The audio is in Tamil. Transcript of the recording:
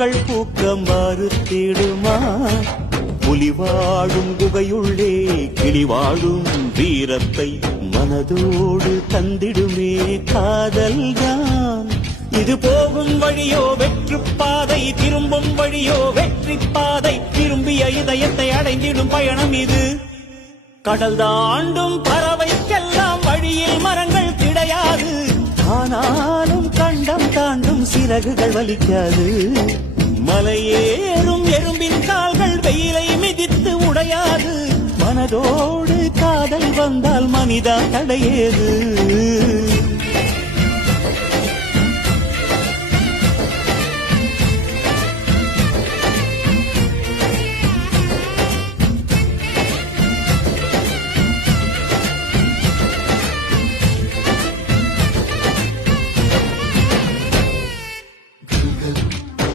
பூக்கள் பூக்க மறுத்திடுமா? புலி வாழும் குகையுள்ளே கிளி வாழும் வீரத்தை மனதோடு தந்திடுமே காதல்தான். இது போகும் வழியோ வெற்று பாதை, திரும்பும் வழியோ வெற்றி பாதை. திரும்பிய இதயத்தை அடைந்திடும் பயணம் இது. கடல் தாண்டும் பறவைக்கெல்லாம் வழியில் மரங்கள் கிடையாது. ஆனாலும் கண்டம் தாண்டும் சிறகுகள் வலிக்காது. மலையேறும் எறும்பின் கால்கள் வெயிலை மிதித்து உடையாது. மனதோடு காதல் வந்தால் மனிதா தடையேது.